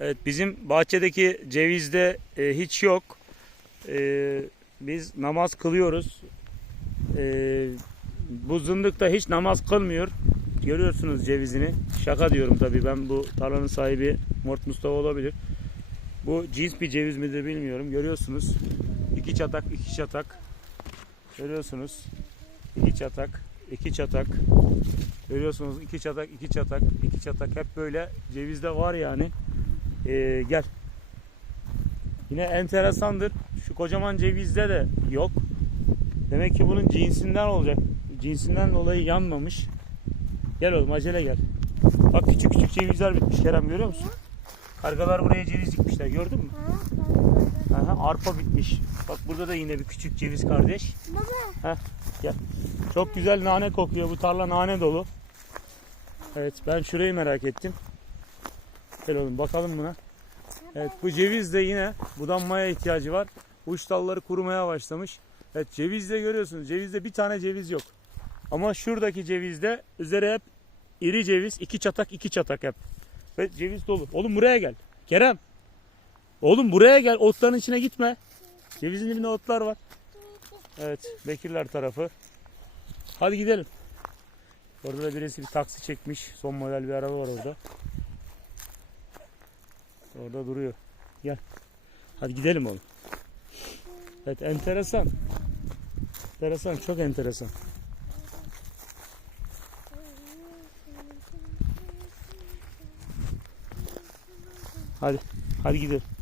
Evet bizim bahçedeki cevizde e, hiç yok. E, biz namaz kılıyoruz. E, bu zındık da hiç namaz kılmıyor. Görüyorsunuz cevizini. Şaka diyorum tabii ben bu tarlanın sahibi Mort Mustafa olabilir. Bu cins bir ceviz midir bilmiyorum. Görüyorsunuz. İki çatak, iki çatak. Görüyorsunuz. İki çatak, iki çatak. Görüyorsunuz iki çatak, iki çatak, iki çatak. Hep böyle cevizde var yani. Ee, gel. Yine enteresandır. Şu kocaman cevizde de yok. Demek ki bunun cinsinden olacak. Cinsinden dolayı yanmamış. Gel oğlum acele gel. Bak küçük küçük cevizler bitmiş Kerem görüyor musun? Kargalar buraya ceviz dikmişler gördün mü? Aha, arpa bitmiş. Bak burada da yine bir küçük ceviz kardeş. Baba. Çok güzel nane kokuyor. Bu tarla nane dolu. Evet ben şurayı merak ettim. Gel oğlum bakalım buna. Evet bu ceviz de yine budanmaya ihtiyacı var. Uç dalları kurumaya başlamış. Evet cevizde görüyorsunuz. Cevizde bir tane ceviz yok. Ama şuradaki cevizde üzeri hep iri ceviz. iki çatak iki çatak hep. Ve ceviz dolu. Oğlum buraya gel. Kerem. Oğlum buraya gel. Otların içine gitme. Cevizin dibinde otlar var. Evet Bekirler tarafı. Hadi gidelim. Orada da birisi bir taksi çekmiş. Son model bir araba var orada. Orada duruyor. Gel. Hadi gidelim oğlum. Evet enteresan. Enteresan çok enteresan. Hadi. Hadi gidelim.